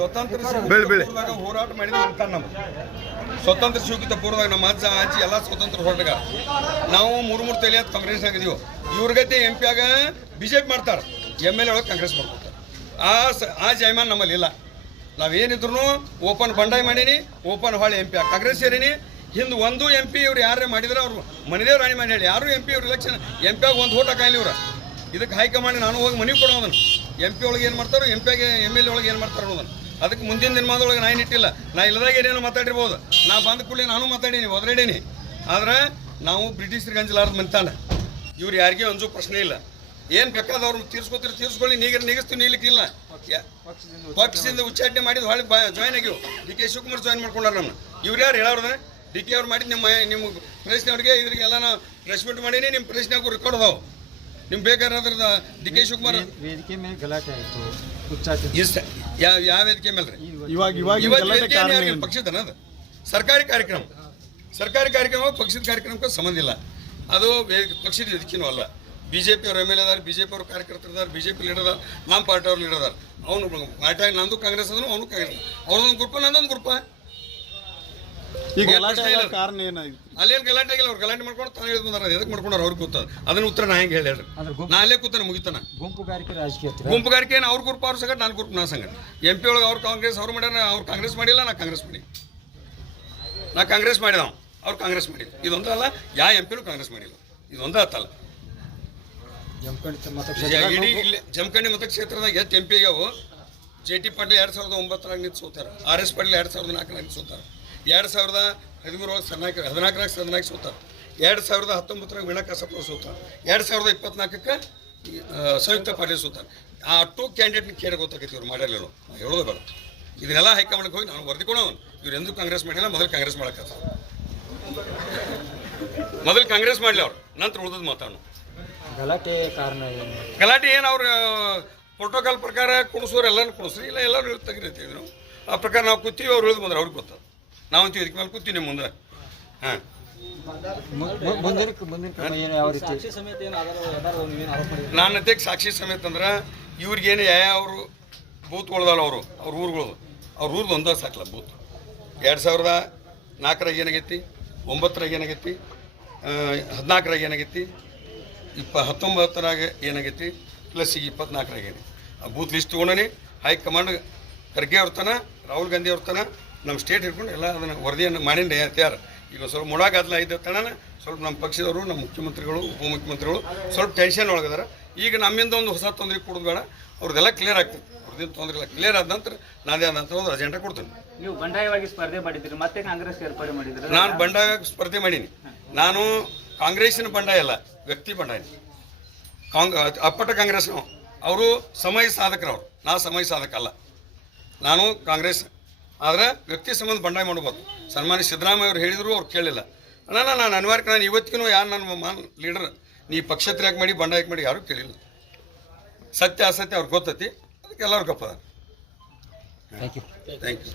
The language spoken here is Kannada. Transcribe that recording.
ಸ್ವತಂತ್ರ ಬೆಳಿ, ಬೆಳಿ. ಪೂರ್ವದಾಗ ಹೋರಾಟ ಮಾಡಿದಂತ ಅಂತ ನಮ್ಮ ಸ್ವತಂತ್ರ ಶಿವಕಿತ ಪೂರ್ವದಾಗ ನಮ್ಮ ಅಜ್ಜ ಅಜ್ಜಿ ಎಲ್ಲ ಸ್ವತಂತ್ರ ಹೋರಾಟಗಾರ. ನಾವು ಮೂರು ಮೂರು ತಲೆ ಕಾಂಗ್ರೆಸ್ ಆಗಿದೀವಿ ಇವ್ರಿಗತ್ತೆ ಎಂ ಪಿ ಆಗ ಬಿಜೆಪಿ ಮಾಡ್ತಾರೆ. ಎಂ ಎಲ್ ಎ ಒಳಗೆ ಕಾಂಗ್ರೆಸ್ ಮಾಡ್ಕೊತಾರೆ ಆ ಸ- ಆ ಜಯಮಾನ್ ನಮ್ಮಲ್ಲಿ ಇಲ್ಲ. ನಾವೇನಿದ್ರು ಓಪನ್ ಬಂಡಾಯ ಮಾಡೀನಿ ಓಪನ್ ಹಾಳೆ ಎಂ ಪಿ ಕಾಂಗ್ರೆಸ್ ಸೇರೀನಿ. ಹಿಂದೆ ಒಂದು ಎಂ ಪಿ ಇವ್ರು ಯಾರೇ ಮಾಡಿದ್ರೆ ಅವ್ರು ಮನೆದೇವ್ ರಾಣಿ ಮಾಡಿ ಹೇಳಿ. ಯಾರು ಎಂ ಪಿ ಇವ್ರು ಇಲೆಕ್ಷನ್ ಎಂ ಪಿ ಆಗ ಒಂದು ಓಟ್ ಕಾಯಿಲಿ ಇವ್ರು. ಇದಕ್ಕೆ ಹೈಕಮಾಂಡ್ ನಾನು ಹೋಗಿ ಮನೆಗೆ ಕೊಡೋದನ್ನು. ಎಂ ಪಿ ಒಳಗೆ ಏನು ಮಾಡ್ತಾರೋ ಎಂ ಪಿಗೆ ಎಂ ಎಲ್ ಎ ಒಳಗೆ ಏನು ಮಾಡ್ತಾರೋ ಅನ್ನೋದನ್ನು. ಅದಕ್ಕೆ ಮುಂದಿನ ದಿನಮಾನದೊಳಗೆ ನಾ ಇಟ್ಟಿಲ್ಲ. ನಾ ಇಲ್ಲದಾಗ ಏನೇನು ಮಾತಾಡಿರ್ಬೋದು. ನಾ ಬಂದ ಕೂಡಲೇ ನಾನು ಮಾತಾಡೀನಿ, ಒದರಾಡೀನಿ. ಆದ್ರೆ ನಾವು ಬ್ರಿಟಿಷರಿಗೆ ಅಂಜಲಾರ್ದ ಮಂತಾನ ಇವ್ರು ಯಾರಿಗೂ ಒಂದು ಪ್ರಶ್ನೆ ಇಲ್ಲ. ಏನು ಬೇಕಾದವ್ರು ತೀರ್ಸ್ಕೊತೀರಿ ತೀರ್ಸ್ಕೊಳ್ಳಿ, ನೀಗಿರ ನೀಗಿಸ್ತೀವಿ ಇಲ್ಲ. ಪಕ್ಷದಿಂದ ಉಚ್ಚಾಟನೆ ಮಾಡಿದ ಹೊಳೆ ಜಾಯ್ನ್ ಆಗ್ಯವು ಡಿ ಕೆ ಶಿವಕುಮಾರ್ ಜಾಯ್ನ್ ಮಾಡ್ಕೊಂಡಾರ ನಮ್ಮ ಇವ್ರು ಯಾರು ಹೇಳೋರ್ದೆ? ಡಿ ಕೆ ಅವ್ರು ಮಾಡಿದ್ದು ನಿಮ್ಮ ನಿಮ್ಮ ಪ್ರಶ್ನೆ ಇದ್ರಿಗೆ ಎಲ್ಲ ನಾವು ಪ್ರೆಸ್ ಮೀಟ್ ಮಾಡೀನಿ ನಿಮ್ಮ ಪ್ರಶ್ನೆಗೂ ರೆಕಾರ್ಡ್ ಅದಾವು. ನಿಮ್ಗೆ ಬೇಕಾದ್ರೆ ಡಿ ಕೆ ಶಿವಕುಮಾರ್ ವೇದಿಕೆ ಮೇಲೆ ಗಲಾಟೆ ಆಯಿತು. ಯಾವ ಯಾವ ವೇದಿಕೆ ಮೇಲೆ ಇವಾಗ ಇವಾಗ? ಪಕ್ಷದನ ಅದು? ಸರ್ಕಾರಿ ಕಾರ್ಯಕ್ರಮ. ಸರ್ಕಾರಿ ಕಾರ್ಯಕ್ರಮ ಪಕ್ಷದ ಕಾರ್ಯಕ್ರಮಕ್ಕೆ ಸಂಬಂಧ ಇಲ್ಲ. ಅದು ಪಕ್ಷದ ವೇದಿಕೆನೂ ಅಲ್ಲ. ಬಿ ಜೆ ಪಿ ಅವ್ರ ಎಂ ಎಲ್ ಎದಾರ ಬಿ ಜೆ ಪಿ ಅವ್ರ ಕಾರ್ಯಕರ್ತರು ಇದಾರ ಬಿ ಜೆ ಪಿ ಲೀಡರ್ ನಮ್ಮ ಪಾರ್ಟಿ ಅವ್ರ ಲೀಡರ್ ಅವನು ಪಾರ್ಟಿಯಾಗ ನಂದು ಕಾಂಗ್ರೆಸ್ ಅದನ್ನು ಅವನು ಕಾಂಗ್ರೆಸ್. ಅವ್ರದೊಂದು ಗ್ರೂಪ್ ನಂದೊಂದು ಗ್ರೂಪ. ಈಗ ಗಲಾಟೆ ಇಲ್ಲ. ಕಾರಣ ಏನಾಯ್ತು? ಅಲ್ಲೇನು ಗಲಾಟೆ ಆಗಿಲ್ಲ ಅವ್ರು ಗಲಾಟೆ ಮಾಡ್ಕೊಂಡು ತಾನು ಹೇಳಿದ್ ಬಂದಾರ. ಎದಕ್ಕೆ ಮಾಡ್ಕೊಂಡಾರ ಅವ್ರಿಗೆ ಗೊತ್ತದ ಅದನ್ನ ಉತ್ತರ ನಾ ಹೆಂಗೆ ಹೇಳಿ ಅಂದ್ರೆ ಗುಂಪು ನಾ ಅಲ್ಲೇ ಕೂತಾನೆ ಮುಗಿತಾನ. ಗುಂಪುಗಾರಿಕೆ ರಾಜಕೀಯ? ಗುಂಪುಗಾರಿಕೆ ಏನು? ಅವ್ರ ಗುರುಪ ಅವ್ರ ಸಂಗ ನಾನು ಗ್ರೂಪ್ ನಾ ಸಂಗಡ ಎಂ ಪಿ ಒಳಗೆ ಅವ್ರು ಕಾಂಗ್ರೆಸ್ ಅವ್ರು ಮಾಡ್ಯಾರ ಅವ್ರು ಕಾಂಗ್ರೆಸ್ ಮಾಡಿಲ್ಲ ನಾ ಕಾಂಗ್ರೆಸ್ ಮಾಡಿ ನಾ ಕಾಂಗ್ರೆಸ್ ಮಾಡಿದ ಅವ್ರು ಕಾಂಗ್ರೆಸ್ ಮಾಡಿಲ್ಲ. ಇದೊಂದು ಅಲ್ಲ ಯಾವ ಎಂ ಪಿನೂ ಕಾಂಗ್ರೆಸ್ ಮಾಡಿಲ್ಲ. ಇದೊಂದು ಆತಲ್ಲ. ಜಮಖಂಡಿ ಇಡೀ ಇಲ್ಲಿ ಜಮಖಂಡಿ ಮತಕ್ಷೇತ್ರದಾಗ ಎಷ್ಟು ಎಂ ಪಿ ಆಗ್ಯಾವು. ಜೆ ಟಿ ಪಾಟೀಲ್ ಎರಡ್ ಸಾವಿರದ ಒಂಬತ್ತರಾಗ ನಿಂತು ಸೋತಾರ. ಆರ್ ಎಸ್ ಪಾಟೀಲ್ ಎರಡ್ ಸಾವಿರದ ನಾಲ್ಕರಾಗ ನಿಂತು ಸೋತಾರ. ಎರಡು ಸಾವಿರದ ಹದಿಮೂರೊಳಗೆ ಸಣ್ಣಾಕ ಹದಿನಾಲ್ಕರಾಗ ಸದನಾಗ ಸೂತ ಎರಡು ಸಾವಿರದ ಹತ್ತೊಂಬತ್ತರಾಗ ವೀಣಾ ಕಸಪ್ಪ ಸೂತ ಎರಡು ಸಾವಿರದ ಇಪ್ಪತ್ನಾಲ್ಕಕ್ಕೆ ಸಂಯುಕ್ತ ಪಾಟೀಲ್ ಸೋತಾರ. ಆ ಟೂ ಕ್ಯಾಂಡಿಡೇಟ್ನ ಕೇಳಿ ಗೊತ್ತಾಗೈತಿ ಇವ್ರು ಮಾಡಿರಲಿಲ್ಲ ನಾ ಹೇಳೋದು ಬೇಡ. ಇದನ್ನೆಲ್ಲ ಹೈಕಮಾಂಡ್ಗೆ ಹೋಗಿ ನಾನು ವರದಿ ಕೊಡೋನು ಇವ್ರು ಎಂದೂ ಕಾಂಗ್ರೆಸ್ ಮಾಡಿಲ್ಲ ಮೊದಲು ಕಾಂಗ್ರೆಸ್ ಮಾಡಕ್ಕೆ ಮೊದಲು ಕಾಂಗ್ರೆಸ್ ಮಾಡಲಿ ಅವ್ರು. ನಂತರ ಉಳಿದದ್ದು ಮಾತಾಡೋಣ ಗಲಾಟೆ ಕಾರಣ ಏನು? ಗಲಾಟೆ ಏನು ಅವ್ರ ಪ್ರೋಟೋಕಾಲ್ ಪ್ರಕಾರ ಕುಣಿಸೋರು ಎಲ್ಲರೂ ಕುಣಿಸ್ರಿ ಇಲ್ಲ ಎಲ್ಲರೂ ತೆಗಿರಿ ನಾವು. ಆ ಪ್ರಕಾರ ನಾವು ಕೂತೀವಿ ಅವ್ರು ಇಳಿದು ಬಂದ್ರೆ ಅವ್ರಿಗೆ ಗೊತ್ತದ ಅಂತೀವಿ ಇದಕ್ಕೆ ಮೇಲೆ ಕೂತೀನಿ ನಿಮ್ಮ ಮುಂದೆ. ಹಾಂ. ಮು- ಮು- ಮುಂದಿನ ಮುಂದಿನ ಕ್ರಮ ಏನು ಯಾವ ರೀತಿ? ಸಾಕ್ಷಿ ಸಮೇತ ಏನು ಆಧಾರ ಆಧಾರ ನೀವೇನು ಆರೋಪ ಮಾಡಿದ್ರಿ? ನಾನು ಅತ್ಯಕ್ಕೆ ಸಾಕ್ಷಿ ಸಮೇತ ಅಂದ್ರೆ ಇವ್ರಿಗೇನು ಯಾವ ಅವರು ಬೂತ್ಗಳದಲ್ಲ ಅವರು ಅವ್ರ ಊರುಗಳು. ಅವ್ರ ಊರ್ದು ಒಂದೇ ಸಾಕಲ್ಲ ಬೂತ್ ಎರಡು ಸಾವಿರದ ನಾಲ್ಕರಾಗ ಏನಾಗೈತಿ? ಒಂಬತ್ತರಾಗ ಏನಾಗೈತಿ? ಹದಿನಾಲ್ಕರಾಗ ಏನಾಗೈತಿ? ಇಪ್ಪ ಹತ್ತೊಂಬತ್ತರಾಗ ಏನಾಗೈತಿ? ಪ್ಲಸ್ ಈಗ ಇಪ್ಪತ್ನಾಲ್ಕರಾಗ ಏನೈತಿ ಆ ಬೂತ್ ಲಿಸ್ಟ್ ತೊಗೊಂಡನಿ. ಹೈಕಮಾಂಡ್ ಖರ್ಗೆ ಅವ್ರ ತನ ರಾಹುಲ್ ಗಾಂಧಿ ಅವ್ರ ತನ ನಮ್ಮ ಸ್ಟೇಟ್ ಹಿಡ್ಕೊಂಡು ಎಲ್ಲ ಅದನ್ನು ವರದಿಯನ್ನು ಮಾಡಿಂಡೆ ಯಾರು ಈಗ ಸ್ವಲ್ಪ ಮುಳಾಗದ್ಲ ಐದು ತನನ ಸ್ವಲ್ಪ ನಮ್ಮ ಪಕ್ಷದವರು ನಮ್ಮ ಮುಖ್ಯಮಂತ್ರಿಗಳು ಉಪಮುಖ್ಯಮಂತ್ರಿಗಳು ಸ್ವಲ್ಪ ಟೆನ್ಷನ್ ಒಳಗದಾರ. ಈಗ ನಮ್ಮಿಂದ ಒಂದು ಹೊಸ ತೊಂದರೆ ಕೊಡೋದು ಬೇಡ ಅವ್ರದ್ದೆಲ್ಲ ಕ್ಲಿಯರ್ ಆಗ್ತದೆ. ಅವ್ರದ್ದೇನು ತೊಂದರೆ ಇಲ್ಲ. ಕ್ಲಿಯರ್ ಆದ ನಂತರ ನಾನೇ ಆದಂಥ ಒಂದು ಅಜೆಂಡಾ ಕೊಡ್ತೀನಿ. ನೀವು ಬಂಡಾಯವಾಗಿ ಸ್ಪರ್ಧೆ ಮಾಡಿದ್ರಿ ಮತ್ತೆ ಕಾಂಗ್ರೆಸ್ ಏರ್ಪಾಡು ಮಾಡಿದ್ರಿ ನಾನು ಬಂಡಾಯ ಸ್ಪರ್ಧೆ ಮಾಡೀನಿ. ನಾನು ಕಾಂಗ್ರೆಸ್ಸಿನ ಬಂಡಾಯ ಅಲ್ಲ ವ್ಯಕ್ತಿ ಬಂಡಾಯ ಕಾಂಗ್ ಅಪ್ಪಟ ಕಾಂಗ್ರೆಸ್ನವು. ಅವರು ಸಮಯ ಸಾಧಕರು ಅವರು ನಾ ಸಮಯ ಸಾಧಕ ಅಲ್ಲ. ನಾನು ಕಾಂಗ್ರೆಸ್ ಆದರೆ ವ್ಯಕ್ತಿ ಸಂಬಂಧ ಬಂಡಾಯ ಮಾಡಬಾರ್ದು ಸನ್ಮಾನ್ಯ ಸಿದ್ದರಾಮಯ್ಯ ಅವರು ಹೇಳಿದರು ಅವ್ರು ಕೇಳಿಲ್ಲ. ನಾನು ನಾನು ಅನಿವಾರ್ಯ ನಾನು ಇವತ್ತಿಗೂ ಯಾರು ನನ್ನ ಮಾನ್ ಲೀಡರ್ ನೀ ಪಕ್ಷತ್ರ ಯಾಕೆ ಮಾಡಿ ಬಂಡಾಯಕ್ಕೆ ಯಾಕೆ ಮಾಡಿ ಯಾರೂ ಕೇಳಿಲ್ಲ. ಸತ್ಯ ಅಸತ್ಯ ಅವ್ರಿಗೆ ಗೊತ್ತೈತಿ. ಅದಕ್ಕೆ ಎಲ್ಲರೂ ಗಪ್ಪದ ಥ್ಯಾಂಕ್ ಯು ಥ್ಯಾಂಕ್ ಯು